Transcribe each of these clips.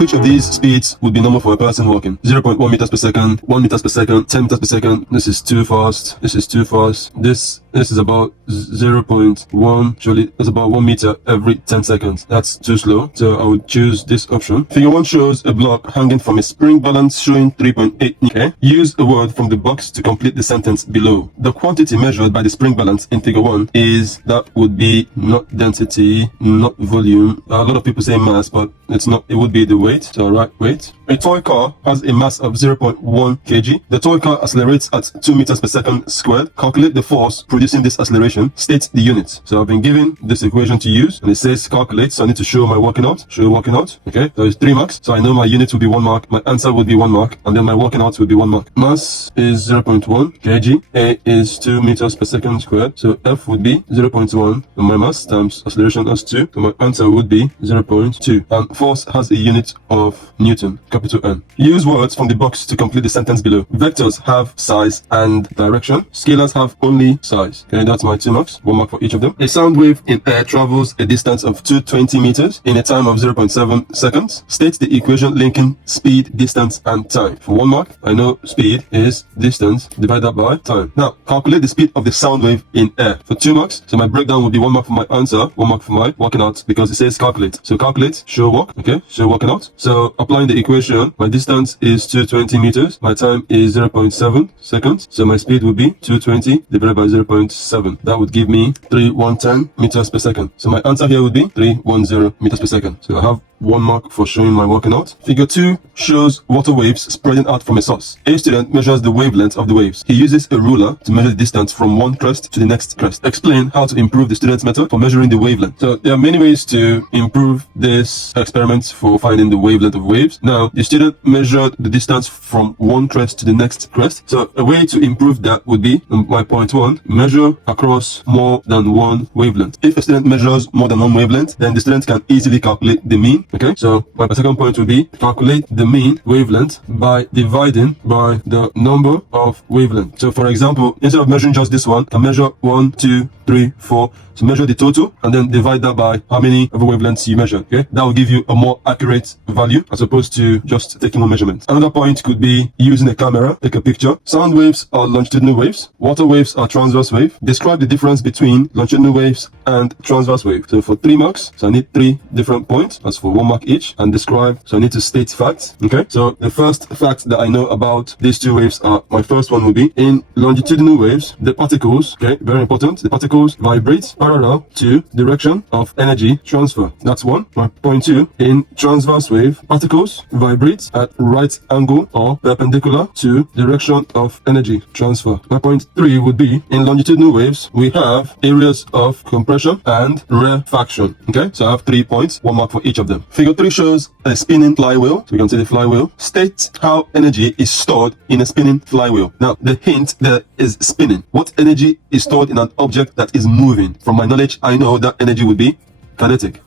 Which of these speeds would be normal for a person walking? 0.1 meters per second, 1 meters per second, 10 meters per second. This is too fast. This is too fast. This is about 0.1. Surely that's about 1 meter every 10 seconds. That's too slow. So I would choose this option. Figure 1 shows a block hanging from a spring balance showing 3.8. Okay. Use a word from the box to complete the sentence below. The quantity measured by the spring balance in figure 1 is, that would be not density, not volume. A lot of people say mass, but it's not. It would be the weight. So I write weight. A toy car has a mass of 0.1 kg. The toy car accelerates at 2 meters per second squared. Calculate the force producing this acceleration. State the unit. So I've been given this equation to use, and it says calculate. So I need to show my working out. Show working out. Okay. So it's 3 marks. So I know my unit will be 1 mark. My answer would be 1 mark, and then my working out will be 1 mark. Mass is 0.1 kg. A is 2 meters per second squared. So F would be 0.1. And my mass times acceleration as 2. So my answer would be 0.2. And force has a unit of Newton, capital N. Use words from the box to complete the sentence below. Vectors have size and direction. Scalars have only size. Okay, that's my 2 marks. 1 mark for each of them. A sound wave in air travels a distance of 220 meters in a time of 0.7 seconds. State the equation linking speed, distance, and time. For 1 mark, I know speed is distance divided by time. Now, calculate the speed of the sound wave in air. For 2 marks, so my breakdown would be 1 mark for my answer, 1 mark for my working out, because it says calculate. So calculate, show work, okay, show working out. So applying the equation, my distance is 220 meters, my time is 0.7 seconds, so my speed would be 220 divided by 0.7. That would give me 3110 meters per second. So my answer here would be 310 meters per second. So I have 1 mark for showing my working out. Figure 2 shows water waves spreading out from a source. A student measures the wavelength of the waves. He uses a ruler to measure the distance from one crest to the next crest. Explain how to improve the student's method for measuring the wavelength. So there are many ways to improve this experiment for finding the wavelength of waves. Now, the student measured the distance from one crest to the next crest. So a way to improve that would be, my point 1, measure across more than one wavelength. If a student measures more than one wavelength, then the student can easily calculate the mean. Okay, so my second point would be calculate the mean wavelength by dividing by the number of wavelengths. So for example, instead of measuring just this one, I measure 1, 2, 3, 4. So measure the total and then divide that by how many of the wavelengths you measure. Okay, that will give you a more accurate value as opposed to just taking one measurement. Another point could be using a camera, take a picture. Sound waves are longitudinal waves. Water waves are transverse wave. Describe the difference between longitudinal waves and transverse wave. So for 3 marks, so I need 3 different points. That's for 1 mark each. And describe, so I need to state facts. Okay, so the first fact that I know about these 2 waves are, my first one will be, in longitudinal waves, the particles, okay, very important, the particles vibrate parallel to direction of energy transfer. That's 1. My point 2, in transverse wave, particles vibrate at right angle or perpendicular to direction of energy transfer. My point 3 would be, in longitudinal waves, we have areas of compression and rarefaction. Okay, so I have 3 points, 1 mark for each of them. Figure 3 shows a spinning flywheel. So we can see the flywheel. State how energy is stored in a spinning flywheel. Now, the hint there is spinning. What energy is stored in an object that is moving? From my knowledge, I know that energy would be kinetic.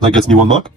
That gets me 1 mark.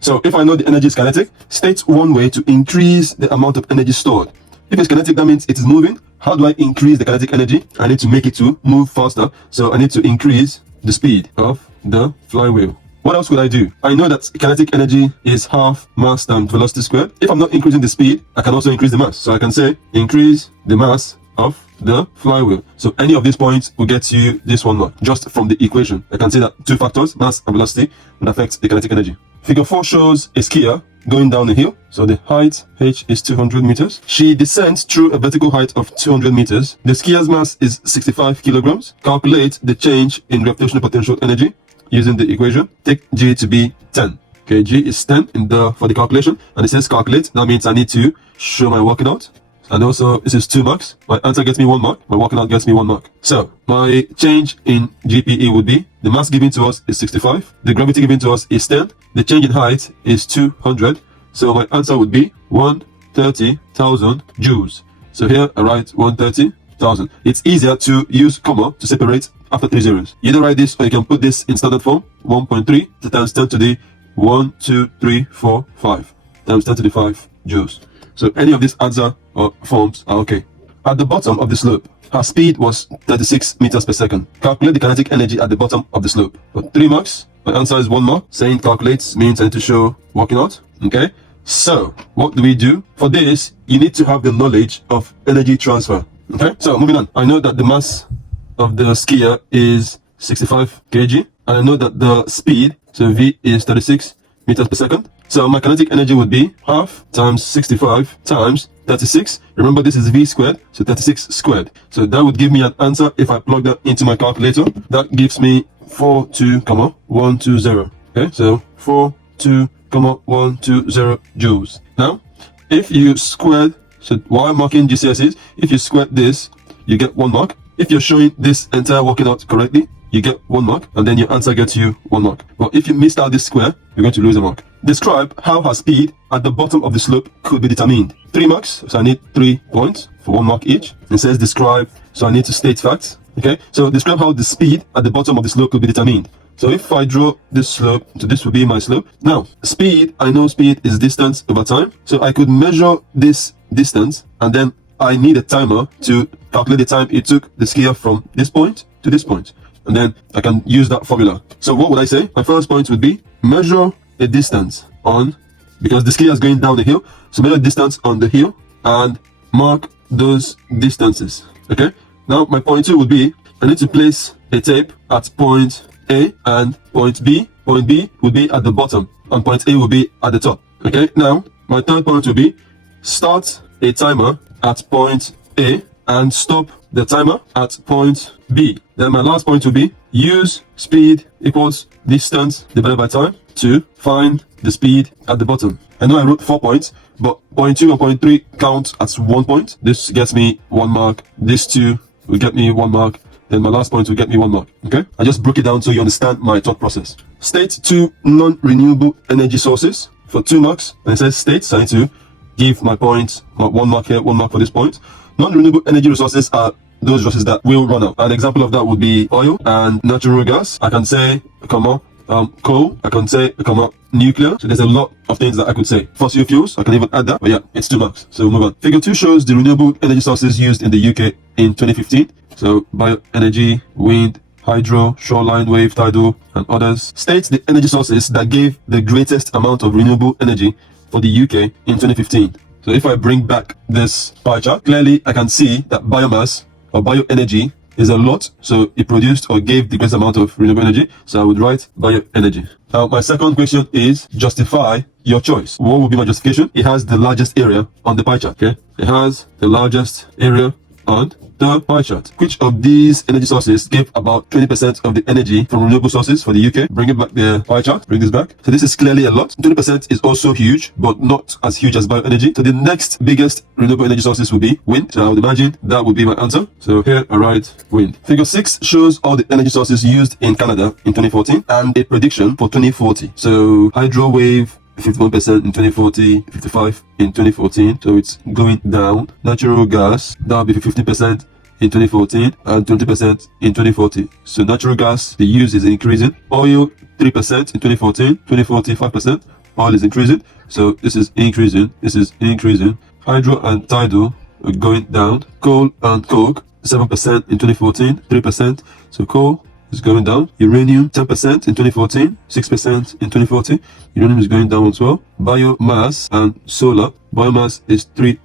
So if I know the energy is kinetic, state one way to increase the amount of energy stored. If it's kinetic, that means it is moving. How do I increase the kinetic energy? I need to make it to move faster. So I need to increase the speed of the flywheel. What else could I do? I know that kinetic energy is half mass times velocity squared. If I'm not increasing the speed, I can also increase the mass. So I can say increase the mass of the flywheel. So any of these points will get you this 1 mark just from the equation. I can say that 2 factors, mass and velocity, would affect the kinetic energy. Figure 4 shows a skier going down a hill. So the height h is 200 meters. She descends through a vertical height of 200 meters. The skier's mass is 65 kilograms. Calculate the change in gravitational potential energy using the equation. Take G to be 10. Okay, G is 10 for the calculation, and it says calculate. That means I need to show my working out. And also, this is 2 marks. My answer gets me 1 mark. My working out gets me 1 mark. So, my change in GPE would be, the mass given to us is 65. The gravity given to us is 10. The change in height is 200. So, my answer would be 130,000 joules. So, here I write 130,000. It's easier to use comma to separate after 3 zeros. Either write this or you can put this in standard form. 1.3 times 10 to the 1, 2, 3, 4, 5 times 10 to the 5 joules. So any of these answer or forms are okay. At the bottom of the slope, her speed was 36 meters per second. Calculate the kinetic energy at the bottom of the slope. For 3 marks, My answer is 1 mark. Saying calculates means I need to show working out. Okay. So what do we do? For this, you need to have the knowledge of energy transfer. Okay. So moving on. I know that the mass of the skier is 65 kg. And I know that the speed, so V is 36 meters per second. So my kinetic energy would be half times 65 times 36. Remember, this is V squared, so 36 squared. So that would give me an answer if I plug that into my calculator. That gives me 42,120. Okay, so 42,120 joules. Now, if you squared, so while marking GCSEs, if you squared this, you get 1 mark. If you're showing this entire working out correctly, you get 1 mark, and then your answer gets you 1 mark. But if you missed out this square, you're going to lose a mark. Describe how her speed at the bottom of the slope could be determined. 3 marks, so I need 3 points for 1 mark each. It says describe, so I need to state facts. Okay, so describe how the speed at the bottom of the slope could be determined. So if I draw this slope, so this will be my slope. Now, speed, I know speed is distance over time. So I could measure this distance, and then I need a timer to calculate the time it took the skier from this point to this point. And then I can use that formula. So what would I say? My first point would be measure a distance on, because the skier is going down the hill, so measure distance on the hill and mark those distances. Okay, now my point 2 would be I need to place a tape at point A and point B. Point B would be at the bottom and point A will be at the top. Okay, now my third point would be start a timer at point A and stop the timer at point B. Then my last point will be use speed equals distance divided by time to find the speed at the bottom. I know I wrote 4 points, but point 2 and point 3 count as 1 point. This gets me 1 mark. This 2 will get me 1 mark. Then my last point will get me 1 mark. Okay, I just broke it down so you understand my thought process. State 2 non-renewable energy sources for 2 marks. And it says state, so I need to give my points 1 mark here, 1 mark for this point. Non-renewable energy resources are those resources that will run out. An example of that would be oil and natural gas. I can say, coal. I can say, nuclear. So there's a lot of things that I could say. Fossil fuels, I can even add that. But yeah, it's 2 marks. So we'll move on. Figure 2 shows the renewable energy sources used in the UK in 2015. So bioenergy, wind, hydro, shoreline wave, tidal, and others. States the energy sources that gave the greatest amount of renewable energy for the UK in 2015. So if I bring back this pie chart, clearly I can see that biomass or bioenergy is a lot. So it produced or gave the greatest amount of renewable energy. So I would write bioenergy. Now my second question is justify your choice. What would be my justification? It has the largest area on the pie chart. Okay, it has the largest area on the pie chart. Which of these energy sources give about 20% of the energy from renewable sources for the UK? Bring it back the pie chart. Bring this back. So this is clearly a lot. 20% is also huge, but not as huge as bioenergy. So the next biggest renewable energy sources will be wind. So I would imagine that would be my answer. So here I write wind. Figure 6 shows all the energy sources used in Canada in 2014 and a prediction for 2040. So hydro wave, 51% in 2040, 55 in 2014, so it's going down. Natural gas, that'll be 15% in 2014 and 20% in 2040. So natural gas, the use is increasing. Oil, 3% in 2014, 2040, 5%. Oil is increasing, so this is increasing, this is increasing. Hydro and tidal are going down. Coal and coke, 7% in 2014, 3%. So coal is going down. Uranium, 10% in 2014, 6% in 2040. Uranium is going down as well. Biomass and solar. Biomass is 3%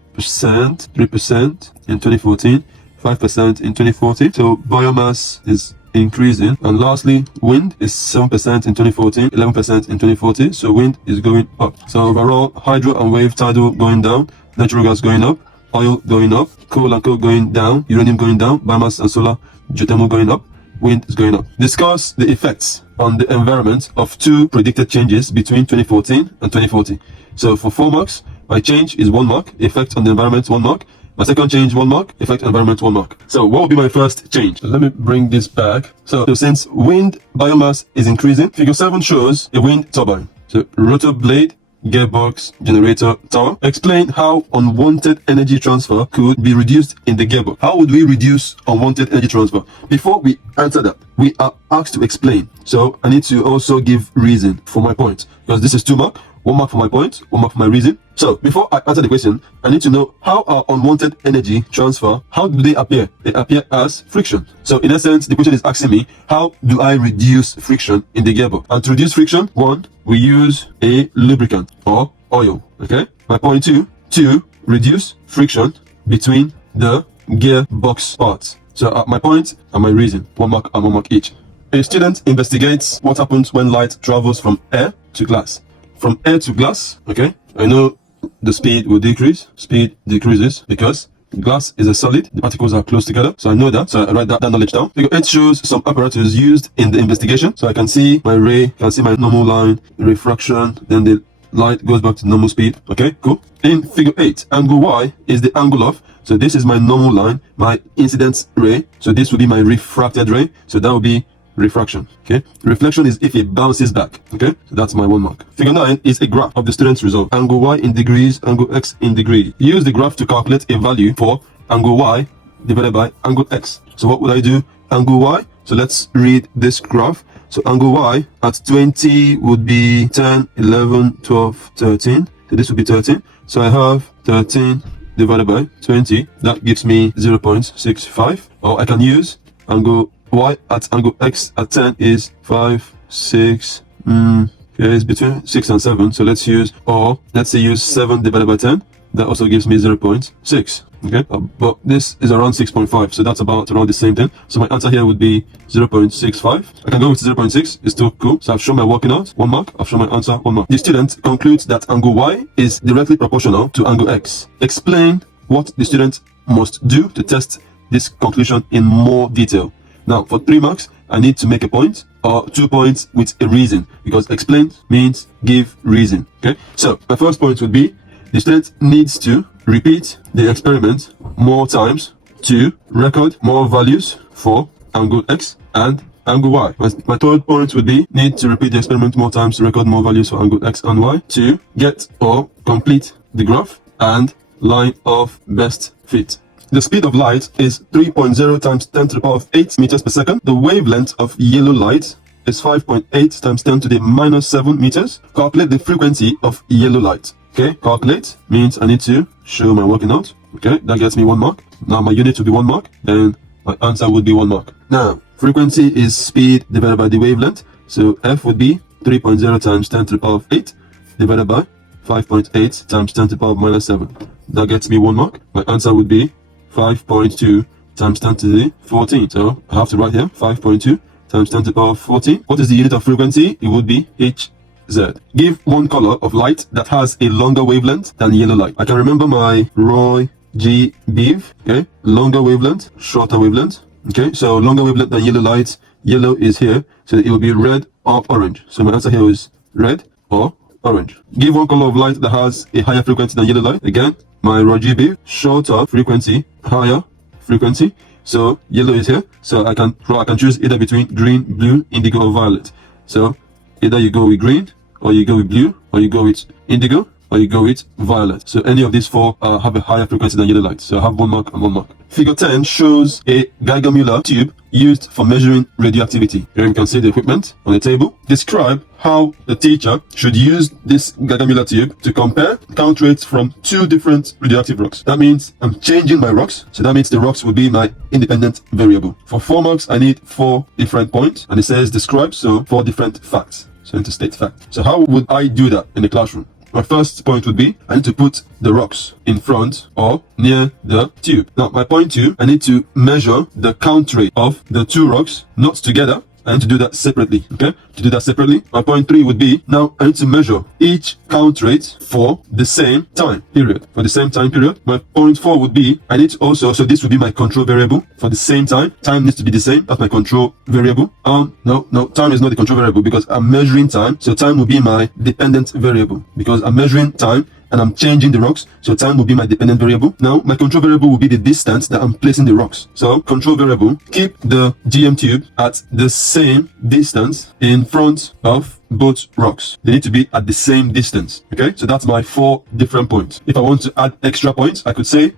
in 2014, 5% in 2040. So biomass is increasing. And lastly, wind is 7% in 2014, 11% in 2040. So wind is going up. So overall, hydro and wave tidal going down, natural gas going up, oil going up, coal and coke going down, uranium going down, biomass and solar, geothermal going up, wind is going up. Discuss the effects on the environment of 2 predicted changes between 2014 and 2040. So for 4 marks, my change is 1 mark, effect on the environment 1 mark. My second change 1 mark, effect on the environment 1 mark. So what will be my first change? So let me bring this back. So since wind biomass is increasing, figure 7 shows a wind turbine. So rotor blade, gearbox, generator, tower. Explain how unwanted energy transfer could be reduced in the gearbox. How would we reduce unwanted energy transfer? Before we answer that, we are asked to explain. So I need to also give reason for my point, because this is 2 marks, 1 mark for my point, 1 mark for my reason. So before I answer the question, I need to know how are unwanted energy transfer, how do they appear? They appear as friction. So in essence, the question is asking me, how do I reduce friction in the gearbox? And to reduce friction, 1, we use a lubricant or oil. Okay. My point 2, to reduce friction between the gearbox parts. So my point and my reason, 1 mark and 1 mark each. A student investigates what happens when light travels from air to glass. From air to glass, okay, I know the speed will decrease. Speed decreases because glass is a solid, the particles are close together, so I know that, so I write that knowledge down. Figure 8 shows some apparatus used in the investigation. So I can see my ray, can see my normal line, refraction, then the light goes back to normal speed. Okay, cool. In figure 8, angle Y is the angle of, so this is my normal line, my incident ray, so this will be my refracted ray, so that will be refraction. Okay, reflection is if it bounces back. Okay, so that's my 1 mark. Figure 9 is a graph of the student's result. Angle Y in degrees, angle X in degree. Use the graph to calculate a value for angle Y divided by angle X. So what would I do? Angle Y, so let's read this graph. So angle Y at 20 would be 10, 11, 12, 13. So this would be 13. So I have 13 divided by 20. That gives me 0.65. Or I can use angle Y at angle X at 10 is 5, 6, okay, it's between 6 and 7. So let's use, or let's say use 7 divided by 10. That also gives me 0.6. Okay, but this is around 6.5, so that's about around the same thing. So my answer here would be 0.65. I can go with 0.6, it's still cool. So I've shown my working out, 1 mark. I've shown my answer, 1 mark. The student concludes that angle Y is directly proportional to angle X. Explain what the student must do to test this conclusion in more detail. Now, for 3 marks, I need to make a point or 2 points with a reason, because explain means give reason. Okay, so my first point would be the student needs to repeat the experiment more times to record more values for angle X and angle Y. My third point would be need to repeat the experiment more times to record more values for angle X and Y to get or complete the graph and line of best fit. The speed of light is 3.0 times 10 to the power of 8 meters per second. The wavelength of yellow light is 5.8 times 10 to the minus 7 meters. Calculate the frequency of yellow light. Okay, calculate means I need to show my working out. Okay, that gets me 1 mark. Now my unit will be 1 mark, then my answer would be 1 mark. Now, frequency is speed divided by the wavelength. So F would be 3.0 times 10 to the power of 8 divided by 5.8 times 10 to the power of minus 7. That gets me 1 mark. My answer would be 5.2 times 10 to the 14. So I have to write here 5.2 times 10 to the power of 14. What is the unit of frequency? It would be Hz. Give 1 color of light that has a longer wavelength than yellow light. I can remember my Roy G. Beav. Okay, longer wavelength, shorter wavelength. Okay, so longer wavelength than yellow light. Yellow is here, so it will be red or orange. So my answer here is red or orange. Give 1 color of light that has a higher frequency than yellow light. Again, my Roy Beav, shorter frequency, higher frequency. So yellow is here, so I can choose either between green, blue, indigo, or violet. So either you go with green, or you go with blue, or you go with indigo, or you go with violet. So any of these 4 have a higher frequency than yellow light. So I have 1 mark and 1 mark. Figure 10 shows a Geiger-Müller tube used for measuring radioactivity. Here you can see the equipment on the table. Describe how the teacher should use this Geiger-Müller tube to compare count rates from 2 different radioactive rocks. That means I'm changing my rocks. So that means the rocks will be my independent variable. For 4 marks, I need 4 different points. And it says describe, so 4 different facts. So interstate fact. So how would I do that in the classroom? My first point would be I need to put the rocks in front or near the tube. Now my point 2, I need to measure the count rate of the 2 rocks, not together. I need to do that separately. Okay, to do that separately, my point 3 would be now I need to measure each count rate for the same time period. For the same time period, my point 4 would be I need to also, so this would be my control variable for the same time. Time needs to be the same. That's my control variable. No, time is not the control variable because I'm measuring time. So time will be my dependent variable because I'm measuring time and I'm changing the rocks, so time will be my dependent variable. Now my control variable will be the distance that I'm placing the rocks. So control variable, keep the GM tube at the same distance in front of both rocks. They need to be at the same distance. Okay, so that's my 4 different points. If I want to add extra points, I could say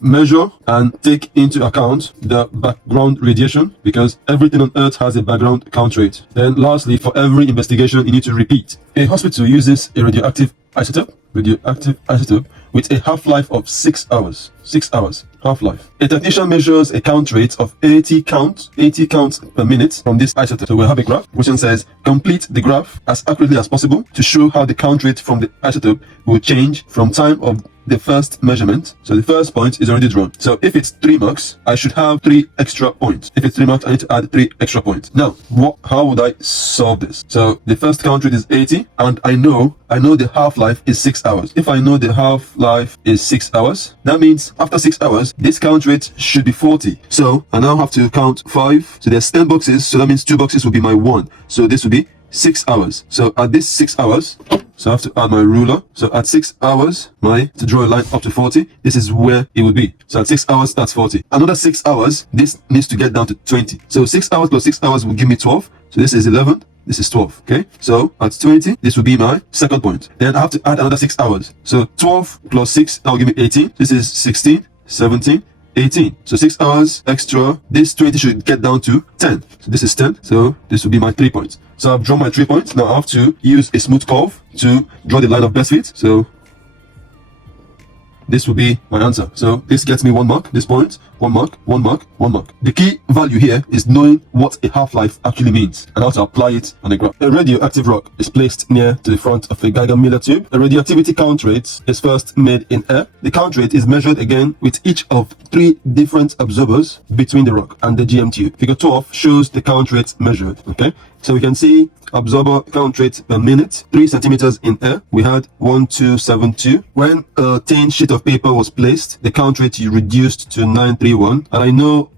measure and take into account the background radiation, because everything on Earth has a background count rate. Then lastly, for every investigation, you need to repeat. A hospital uses a radioactive isotope with a half-life of 6 hours. 6 hours half-life. A technician measures a count rate of 80 counts per minute from this isotope. So we'll have a graph which says complete the graph as accurately as possible to show how the count rate from the isotope will change from time of the first measurement. So the first point is already drawn. So if it's 3 marks, I should have 3 extra points. If it's 3 marks, I need to add 3 extra points. Now, how would I solve this? So the first count rate is 80, and I know the half-life is 6 hours. If I know the half-life is 6 hours, that means after 6 hours, this count rate should be 40. So I now have to count 5. So there's 10 boxes, so that means 2 boxes will be my 1. So this will be 6 hours. So at this 6 hours, so I have to add my ruler. So at 6 hours, to draw a line up to 40, this is where it would be. So at 6 hours, that's 40. Another 6 hours, this needs to get down to 20. So 6 hours plus 6 hours will give me 12. So this is 11. This is 12. Okay. So at 20, this will be my second point. Then I have to add another 6 hours. So 12 plus 6, that will give me 18. This is 16, 17, 18. So 6 hours extra. This 20 should get down to 10. So this is 10. So this will be my 3 points. So I've drawn my 3 points. Now I have to use a smooth curve to draw the line of best fit. So this will be my answer. So this gets me 1 mark. This point, 1 mark, 1 mark, 1 mark. The key value here is knowing what a half-life actually means and how to apply it on the graph. A radioactive rock is placed near to the front of a Geiger-Miller tube. A radioactivity count rate is first made in air. The count rate is measured again with each of 3 different absorbers between the rock and the GM tube. Figure 12 shows the count rate measured. Okay, so we can see absorber count rate per minute, 3 centimeters in air. We had 1272. When a thin sheet of paper was placed, the count rate reduced to 931. And I know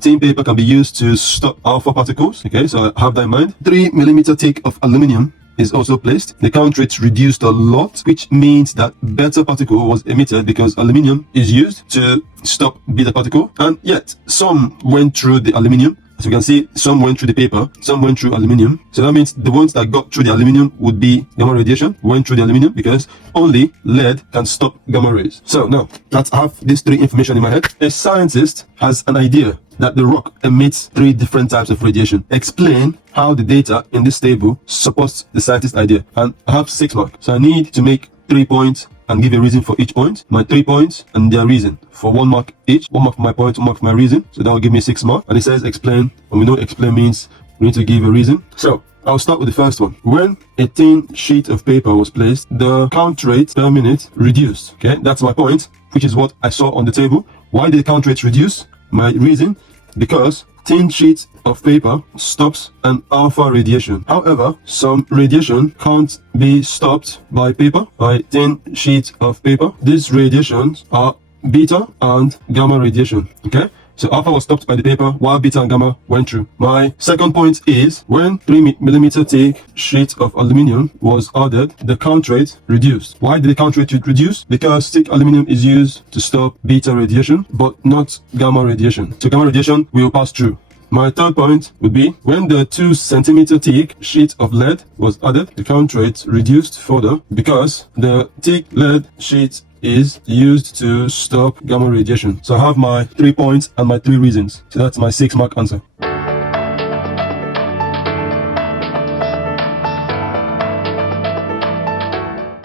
thin paper can be used to stop alpha particles. Okay, so I have that in mind. 3 millimeter thick of aluminum is also placed. The count rate reduced a lot, which means that beta particle was emitted because aluminum is used to stop beta particle. And yet some went through the aluminum. As you can see, some went through the paper, some went through aluminum. So that means the ones that got through the aluminum would be gamma radiation, went through the aluminum, because only lead can stop gamma rays. So now that I have these 3 information in my head, a scientist has an idea that the rock emits 3 different types of radiation. Explain how the data in this table supports the scientist's idea. And I have 6 marks. So I need to make 3 points and give a reason for each point. My 3 points and their reason for 1 mark each. 1 mark for my point, 1 mark for my reason. So that will give me 6 marks. And it says explain, and we know explain means we need to give a reason. So I'll start with the first one. When a thin sheet of paper was placed, the count rate per minute reduced. Okay, that's my point, which is what I saw on the table. Why did the count rate reduce? My reason, because thin sheet of paper stops an alpha radiation. However, some radiation can't be stopped by paper, by thin sheet of paper. These radiations are beta and gamma radiation. Okay, so alpha was stopped by the paper while beta and gamma went through. My second point is when 3 millimeter thick sheet of aluminum was added, the count rate reduced. Why did the count rate reduce? Because thick aluminum is used to stop beta radiation, but not gamma radiation. So gamma radiation will pass through. My third point would be when the 2 centimeter thick sheet of lead was added, the count rate reduced further because the thick lead sheet is used to stop gamma radiation. So I have my 3 points and my 3 reasons. So that's my 6 mark answer.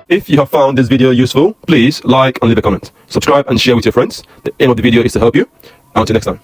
If you have found this video useful, please like and leave a comment. Subscribe and share with your friends. The aim of the video is to help you. Until next time.